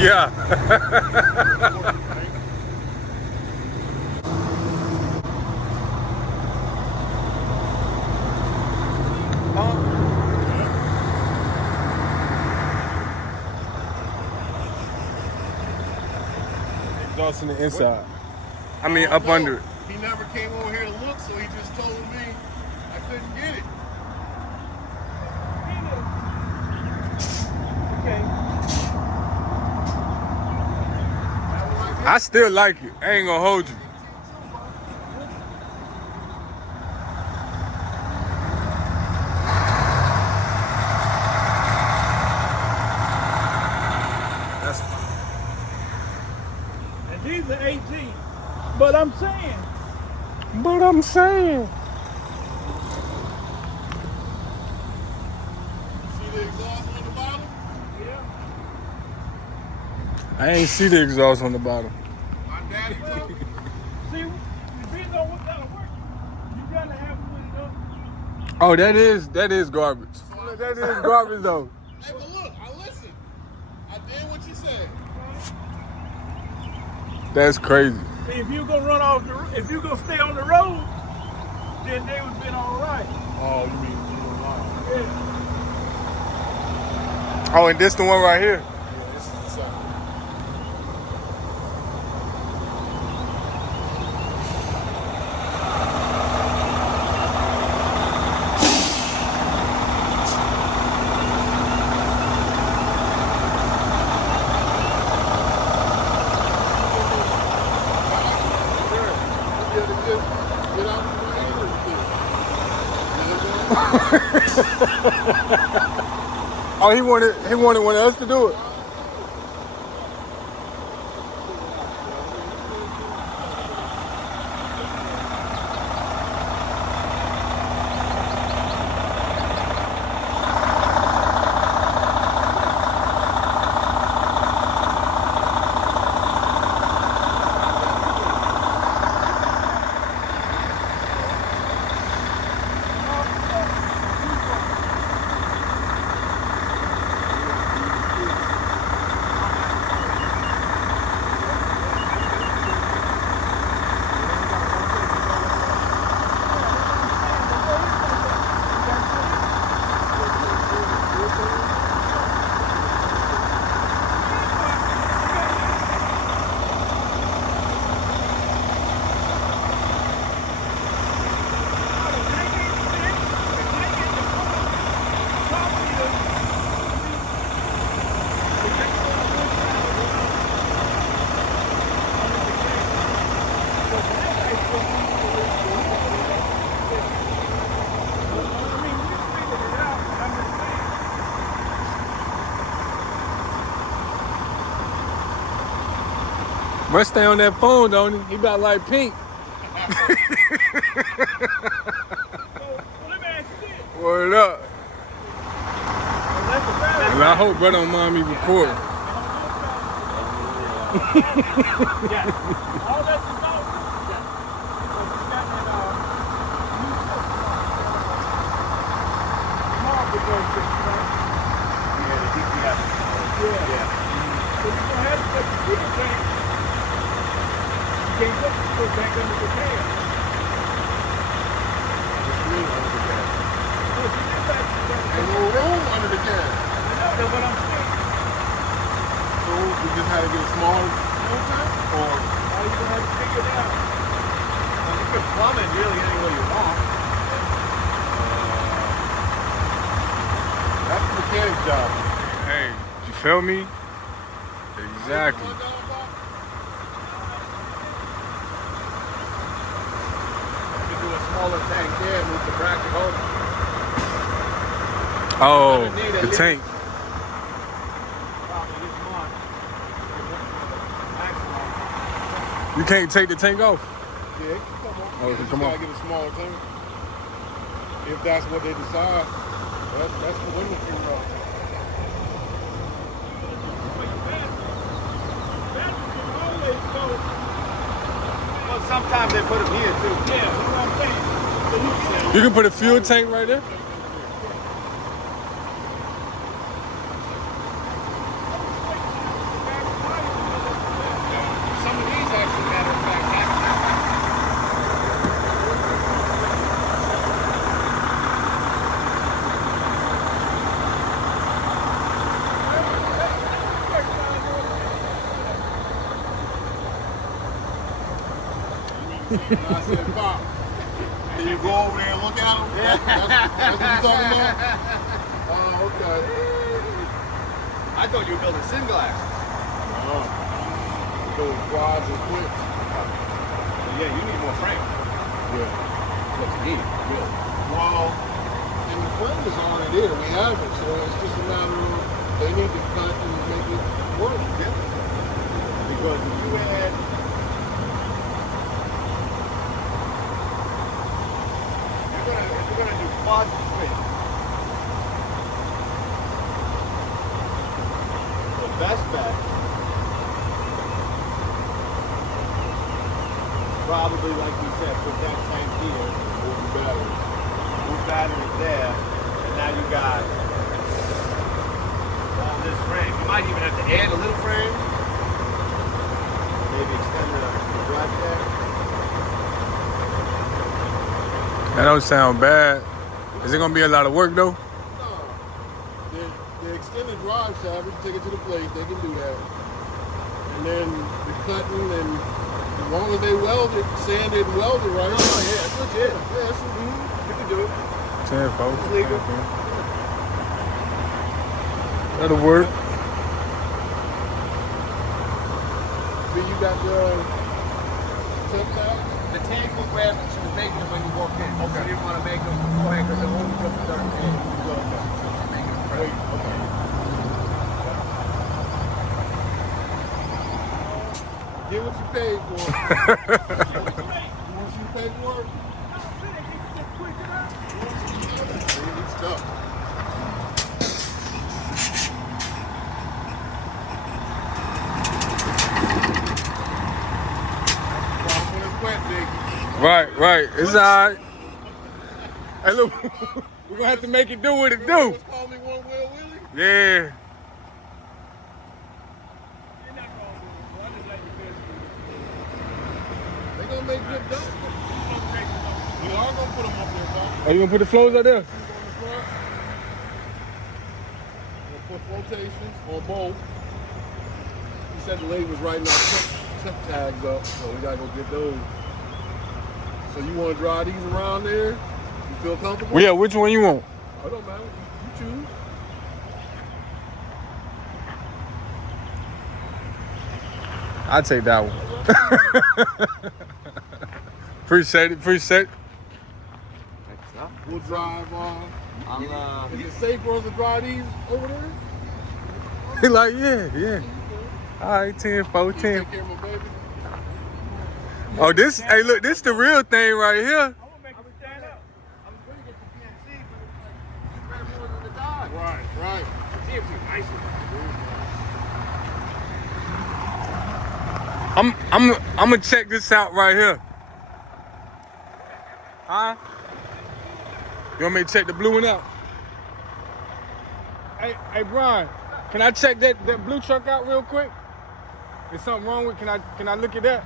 Yeah. Exhaust on the inside. I mean, up under it. He never came over here to look, so he just told me I couldn't get it. Okay. I still like it. I ain't gonna hold you. That's And these are 18. But I'm saying. See the exhaust on the bottom? Yeah. I ain't see the exhaust on the bottom. My daddy told me. See, depends on what kind of work you gotta have it with it up. Oh, that is garbage. That is garbage though. Hey, but look, I listened. I did what you said. That's crazy. See, if you gonna run off if you gonna stay on the road, then they would been all right. Oh, you mean Yeah. Oh, and this the one right here. Yeah, this is the second. Oh, he wanted one of us to do it. Must stay on that phone, don't he? He about like pink. So let me ask you this. Word up. That's the bad. And I hope brother don't mind me recording. Yeah. All that's about you. Yeah. You got that new market work, right? Yeah, the DPI. Yeah. So you're gonna have to put the fuel tank. You can't put the fuel tank under the cab. So if you get back to that, Ain't no room under the cab. I know that's what I'm saying. So we just had to get a smaller fuel tank, or Now you're gonna have to figure it out. you can plumb it really any way you want. That's the mechanic's job. Hey, you feel me? Exactly. You do a smaller tank there, move the bracket over. Oh, the tank. Probably this month. You can't take the tank off. Yeah, it can come on. Oh, it can come Just on. gotta get a smaller tank. If that's what they decide, that's the window fuel. Well, sometimes they put them here too. Yeah, that's what I'm saying. So you can You can put a fuel tank right there. And I said, Pop, can you go over there and look at them? That's what you're talking about? Oh, okay. I thought you were building sim glass. No. We're doing quads and quick. Yeah, you need more frame. Yeah. That's what you need. Yeah. Well, and the frame is already there. We have it. So it's just a matter of they need to cut and make it work. Yeah. Because if you had if you're gonna do quads and quick, the best bet probably, like we said, put that tank here, move batteries there, and now you got all this frame. You might even have to add a little frame, maybe extend the drive there. That don't sound bad. Is it gonna be a lot of work though? No. The extended drive shaft, we can take it to the plate, they can do that. And then the cutting, and as long as they weld it, sand it and weld it right. Oh yeah, it's legit. Yeah, that's what You can do it. 10 folks. It's legal. That'll work. But you got the tip out? The tank will grab it. She was making them when you walked in. Okay. She didn't want to make them beforehand because they'll only go for 30 minutes. Make them fresh. Okay. Get what you paid for. You want what you paid for? It's stuff. Right. It's alright. Hey, look, we're gonna have to make it do what it do. Call me one wheel Willie? Yeah. They gonna make good dough. We are gonna put them up there, Doc. Are you gonna put the flows out there? On the front. We'll put flotations on both. He said the lady was writing our tip tags up, so we gotta go get those. So you want to drive these around there? You feel comfortable? Well, yeah, which one you want? I don't matter. You choose. I'll take that one. Appreciate it. We'll drive. Is it safe for us to drive these over there? He like, yeah. All right, 10-4, 10. Take care of my baby. Oh, this, hey, look, this the real thing right here. I'm gonna make him stand up. I'm going to get the PNC, but it's like you grab more than the dog. Right. The TMC nicer. I'm gonna check this out right here. Huh? You want me to check the blue one out? Hey, Brian, can I check that blue truck out real quick? Is something wrong with? Can I look at that?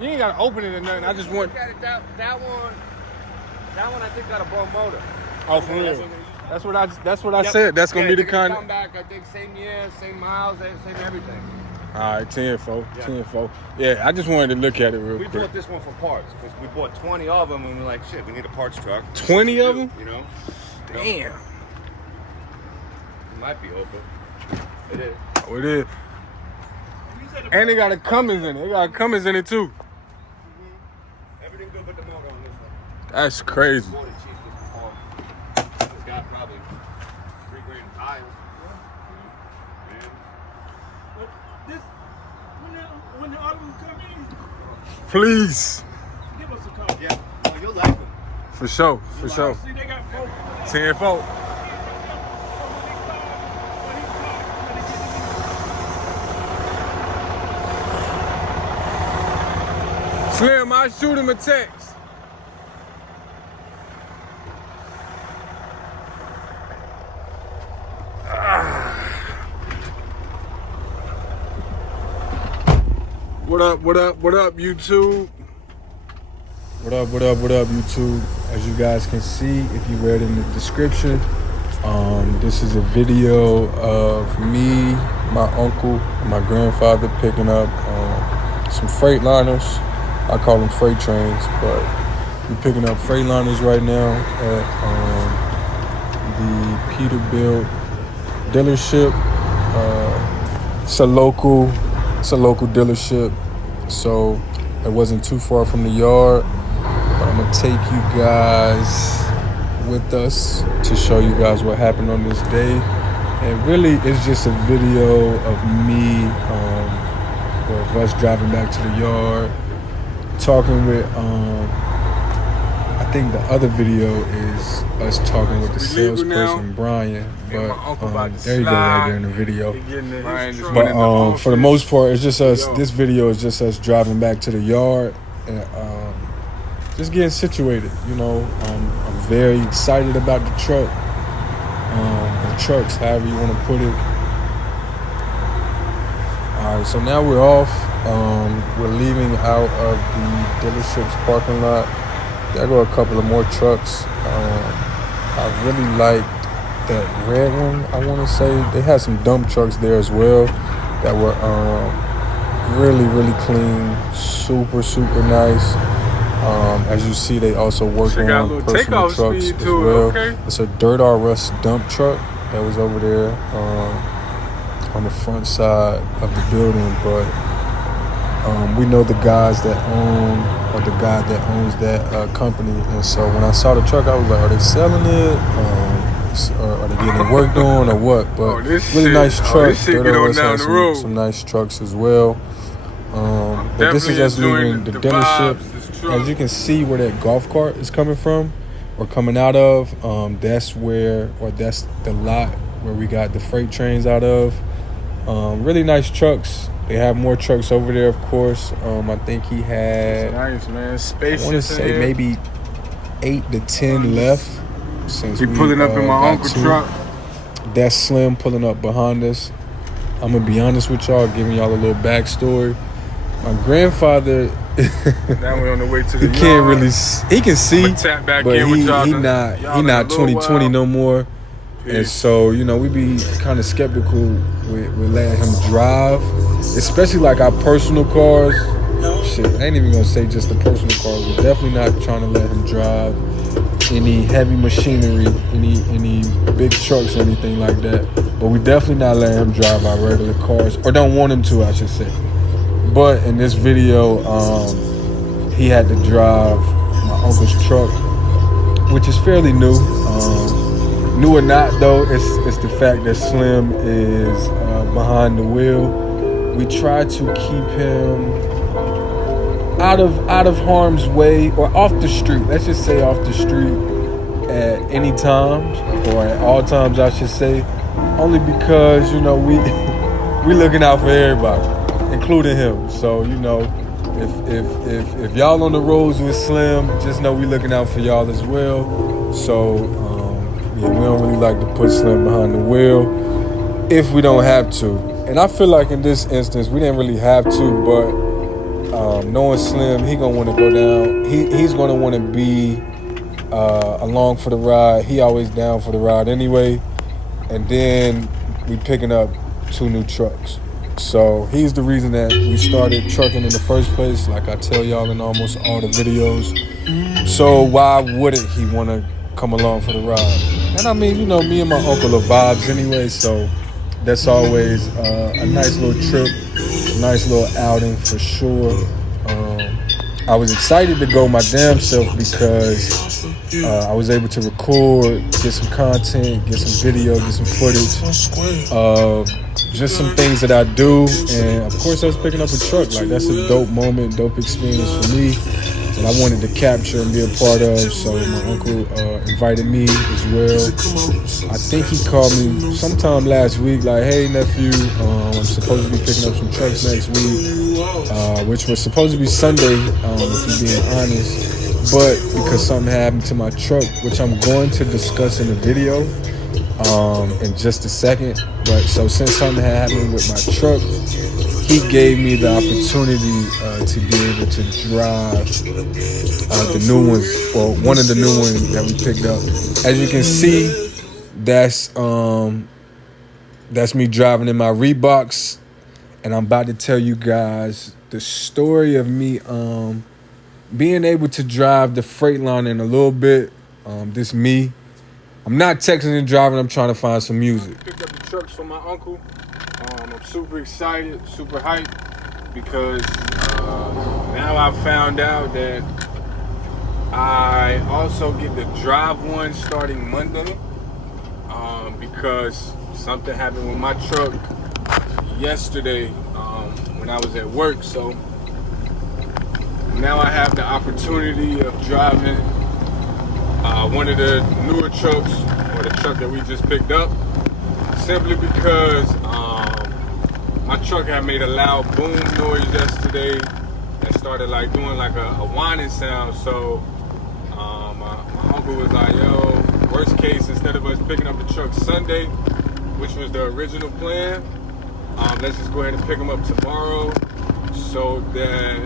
You ain't gotta open it or nothing. I just want. That one I think got a blown motor. Oh, for real? That's what I said. That's gonna be the kind. Come back, I think same year, same miles, same everything. All right, 10-4, 10-4. Yeah, I just wanted to look at it real We quick. bought this one for parts because we bought 20 of them and we're like, shit, we need a parts truck. 20 of them? You know? Damn. It might be open. It is. Oh, it is. And they got a Cummins in it. They got a Cummins in it too. Everything good but the motor on this one. That's crazy. Bought it cheap this before. It's got probably $3,000 in tires. But this, when the other ones come in, Please. give us a call. Yeah. Oh, you'll like them. For sure. See, they got 4. 10-4. Slim, I'll shoot him a text. What up, YouTube? What up, YouTube? As you guys can see, if you read in the description, this is a video of me, my uncle, and my grandfather picking up some Freightliners I call them freight trains, but we're picking up Freightliners right now at the Peterbilt dealership. It's a local dealership, so it wasn't too far from the yard. But I'm gonna take you guys with us to show you guys what happened on this day. And really, it's just a video of me, or of us driving back to the yard, talking with, I think the other video is us talking with the salesperson, Brian. But there you go, right there in the video. But for the most part, it's just us. This video is just us driving back to the yard and just getting situated. You know, I'm very excited about the truck, or trucks, however you want to put it. All right, so now we're off. We're leaving out of the dealership's parking lot. There go a couple of more trucks. I really liked that red one, I want to say. They had some dump trucks there as well that were really, really clean, super, super nice. As you see, they also work on personal trucks as well. Okay. It's a Dirt R Us dump truck that was over there on the front side of the building, but we know the guys that own, or the guy that owns that company, and so when I saw the truck, I was like, are they selling it? Or are they getting it worked on, or what? But really nice truck. Dirt R Us has some nice trucks as well. But this is us leaving the dealership. As you can see where that golf cart is coming from, or coming out of, that's the lot where we got the freight trains out of. Really nice trucks. They have more trucks over there, of course. I think he had, nice, man. Spacious, I want to say maybe 8 to 10 left. Since we pulling up in my uncle's truck. That's Slim pulling up behind us. I'm gonna be honest with y'all, giving y'all a little backstory. My grandfather, now we're on the way to the yard. Can't really, he can see, but he not 20/20 no more. Yeah. And so, you know, we be kind of skeptical with letting him drive, especially like our personal cars. Shit, I ain't even gonna say just the personal cars. We're definitely not trying to let him drive any heavy machinery, any big trucks or anything like that. But we definitely not letting him drive our regular cars, or don't want him to, I should say. But in this video, he had to drive my uncle's truck, which is fairly new. New or not, though, it's the fact that Slim is behind the wheel. We try to keep him out of harm's way, or off the street. Let's just say off the street at any times, or at all times, I should say. Only because, you know, we looking out for everybody, including him. So, you know, if y'all on the roads with Slim, just know we looking out for y'all as well. So, yeah, we don't really like to put Slim behind the wheel if we don't have to. And I feel like in this instance, we didn't really have to, but knowing Slim, he gonna want to go down. He's gonna want to be along for the ride. He always down for the ride anyway. And then we picking up 2 new trucks. So he's the reason that we started trucking in the first place, like I tell y'all in almost all the videos. So why wouldn't he want to come along for the ride? And I mean, you know, me and my uncle are vibes anyway, so that's always a nice little trip, a nice little outing for sure. I was excited to go my damn self because I was able to record, get some content, get some video, get some footage of just some things that I do. And of course I was picking up a truck. Like, that's a dope moment, dope experience for me that I wanted to capture and be a part of. So my uncle invited me as well. I think he called me sometime last week, like, hey nephew, I'm supposed to be picking up some trucks next week, which was supposed to be Sunday, if you're being honest. But because something happened to my truck, which I'm going to discuss in the video in just a second. But so since something happened with my truck, he gave me the opportunity to be able to drive the new ones, or one of the new ones that we picked up. As you can see, that's me driving in my Reeboks, and I'm about to tell you guys the story of me being able to drive the Freightliner in a little bit. This me. I'm not texting and driving. I'm trying to find some music. Picked up the trucks from my uncle. I'm super excited, super hyped because now I found out that I also get to drive one starting Monday because something happened with my truck yesterday when I was at work. So now I have the opportunity of driving one of the newer trucks, or the truck that we just picked up, simply because my truck had made a loud boom noise yesterday that started like doing like a whining sound. So my uncle was like, yo, worst case, instead of us picking up the truck Sunday, which was the original plan, let's just go ahead and pick them up tomorrow so that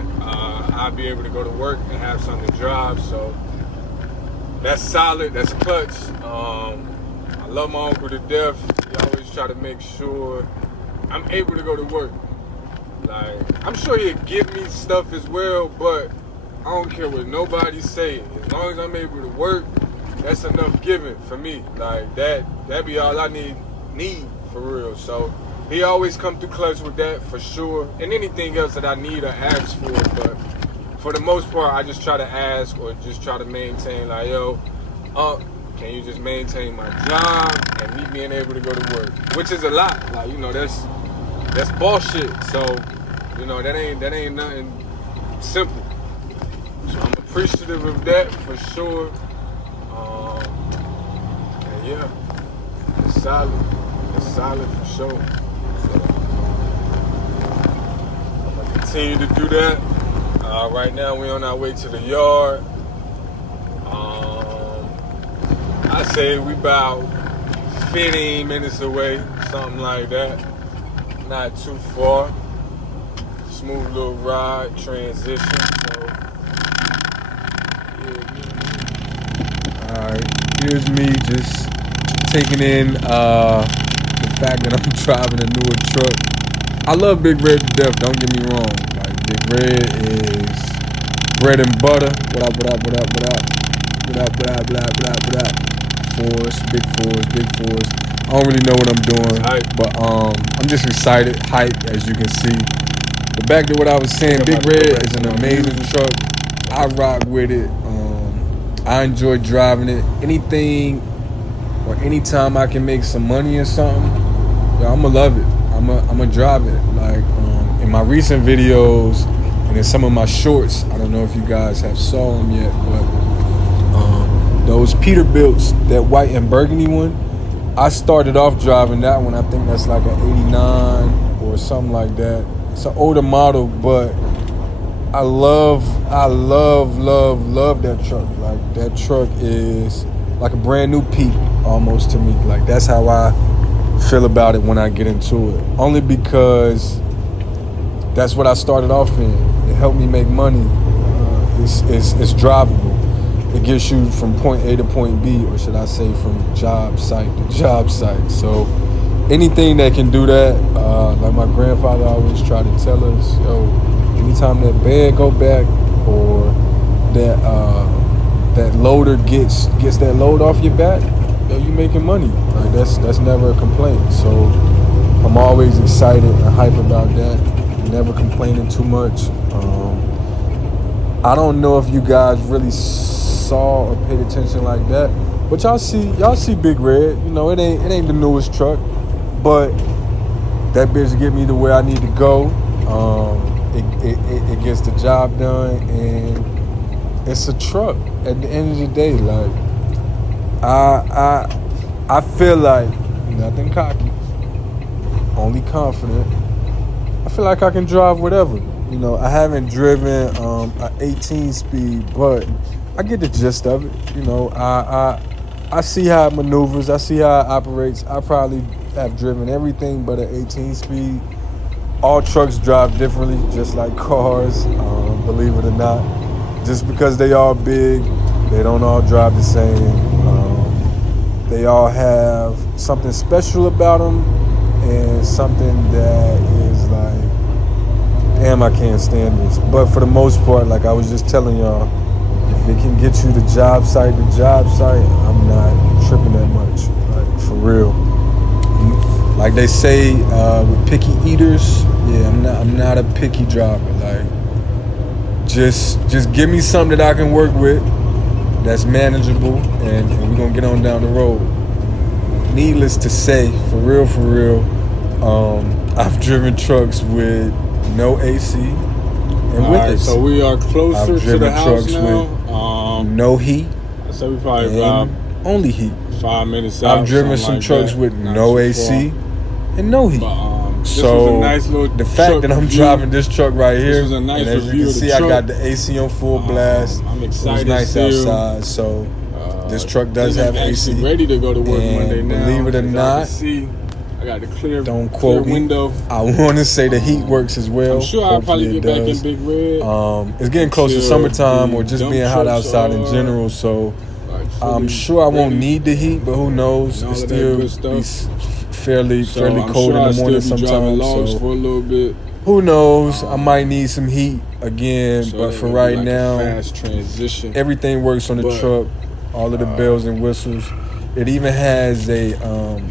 I'll be able to go to work and have something to drive. So that's solid, that's clutch. I love my uncle to death. He always try to make sure I'm able to go to work. Like, I'm sure he'll give me stuff as well, but I don't care what nobody say. As long as I'm able to work, that's enough giving for me. Like, that be all I need for real. So he always come through clutch with that for sure. And anything else that I need or ask for, but for the most part, I just try to ask or just try to maintain, like, yo, can you just maintain my job and me being able to go to work? Which is a lot. Like, you know, that's bullshit. So, you know, that ain't nothing simple. So I'm appreciative of that for sure. And yeah, it's solid. It's solid for sure. So I'm gonna continue to do that. Right now we're on our way to the yard. I say we about 15 minutes away, something like that. Not too far. Smooth little ride, transition. So, yeah. Alright, here's me just taking in the fact that I'm driving a newer truck. I love Big Red to death, don't get me wrong. Like, Big Red is bread and butter. What up? Big fours. I don't really know what I'm doing, but I'm just excited, hype, as you can see. But back to what I was saying, Big Red is an amazing truck. I rock with it. I enjoy driving it. Anything or anytime I can make some money or something, yo, I'ma love it. I'ma drive it. Like in my recent videos and in some of my shorts, I don't know if you guys have saw them yet, but those Peterbilts, that white and burgundy one, I started off driving that one. I think that's like an 89 or something like that. It's an older model, but I love that truck. Like, that truck is like a brand new Pete almost to me. Like, that's how I feel about it when I get into it. Only because that's what I started off in. It helped me make money. It's drivable. It gets you from point A to point B, or should I say from job site to job site. So anything that can do that, like my grandfather always tried to tell us, yo, anytime that bed go back or that loader gets that load off your back, yo, you making money. Like, that's never a complaint. So I'm always excited and hype about that. Never complaining too much. I don't know if you guys really saw or paid attention like that, but y'all see Big Red. You know, it ain't the newest truck, but that bitch get me to where I need to go. It gets the job done, and it's a truck. At the end of the day, like, I feel like nothing cocky, only confident. I feel like I can drive whatever. You know, I haven't driven an 18 speed, but I get the gist of it. You know, I see how it maneuvers. I see how it operates. I probably have driven everything but an 18 speed. All trucks drive differently, just like cars, believe it or not. Just because they all big, they don't all drive the same. They all have something special about them and something that is like damn, I can't stand this. But for the most part, like I was just telling y'all, if it can get you the job site, I'm not tripping that much. Like, for real. Like they say with picky eaters, yeah, I'm not a picky driver. Like, just give me something that I can work with, that's manageable, and we're gonna get on down the road. Needless to say, for real, I've driven trucks with no AC, and with it. So we are closer to the house now. With no heat. So we probably and about only heat. 5 minutes out. I've driven some like trucks that. with Not no too AC far. and no heat. But, this so was a nice little the fact that I'm review. driving this truck right here, This was a nice and as you review can of the see, I truck. got the AC on full blast. I'm It was excited. nice still. outside, so this truck does I'm have AC. actually ready to go to work and Monday now. believe it or As y'all not, can see, I got the clear, don't clear quote me. window. I want to say the heat works as well. I'm sure I'll probably Hopefully get it back in does. Big Red. It's getting close to until summertime, the or just dump being hot trucks outside in are, general. So like, I'm fully sure I won't ready need the heat, but who knows? and all It of that still good be stuff. fairly So I'm cold sure in I'll the morning still be driving sometimes. logs So for a little bit. who knows? I might need some heat again, So but that for would be right like a now, fast transition. everything works on the But, truck. All of the bells and whistles. It even has a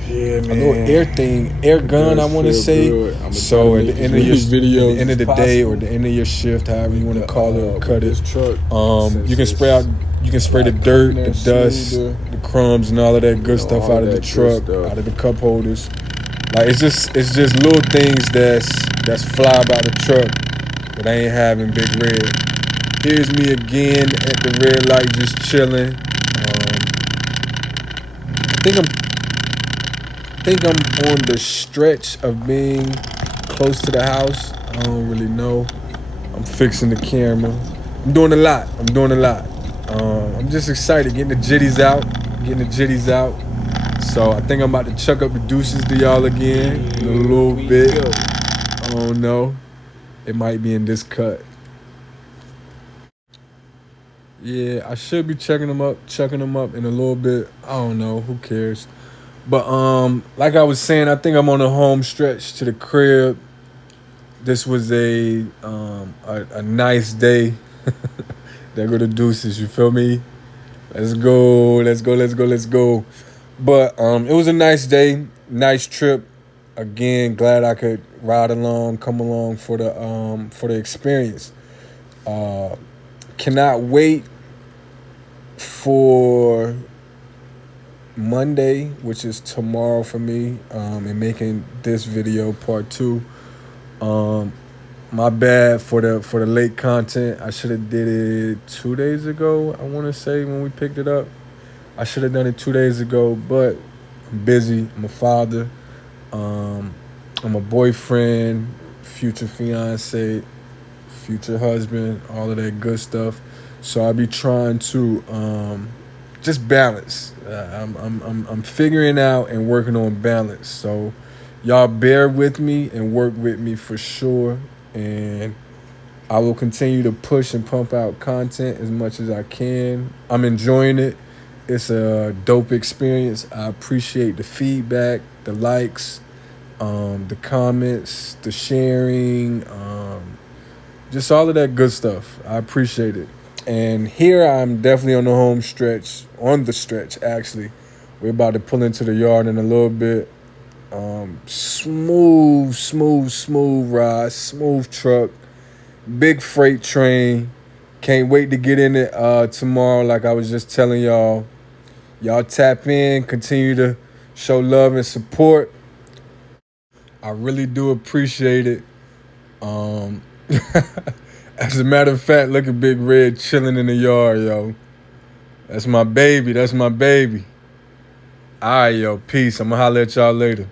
little air gun, I want to say. So at the end of the day, or the end of your shift, however you want to call it or cut it, you can spray the dirt, the dust, the crumbs, and all of that good stuff out of the truck, out of the cup holders. Like it's just little things that's fly about the truck that I ain't having Big Red. Here's me again at the red light, just chilling. I think I'm on the stretch of being close to the house. I don't really know. I'm fixing the camera. I'm doing a lot. I'm just excited, getting the jitties out. So I think I'm about to chuck up the deuces to y'all again in a little bit. I don't know. It might be in this cut. Yeah, I should be chucking them up in a little bit. I don't know. Who cares? But like I was saying, I think I'm on the home stretch to the crib. This was a nice day. There go the deuces, you feel me? Let's go. But it was a nice day, nice trip. Again, glad I could come along for the experience. Cannot wait for Monday, which is tomorrow for me, and making this video part 2. My bad for the late content. I should have did it 2 days ago, I want to say, when we picked it up. I should have done it 2 days ago, but I'm busy. I'm a father. I'm a boyfriend, future fiance, future husband, all of that good stuff. So I'll be trying to just balance. I'm figuring out and working on balance. So y'all bear with me and work with me for sure. And I will continue to push and pump out content as much as I can. I'm enjoying it. It's a dope experience. I appreciate the feedback, the likes, the comments, the sharing, just all of that good stuff. I appreciate it. And here I'm definitely on the stretch actually. We're about to pull into the yard in a little bit. Smooth ride, smooth truck, big freight train. Can't wait to get in it tomorrow, like I was just telling y'all. Y'all tap in, continue to show love and support. I really do appreciate it. As a matter of fact, look at Big Red chilling in the yard, yo. That's my baby. All right, yo, peace. I'm gonna holler at y'all later.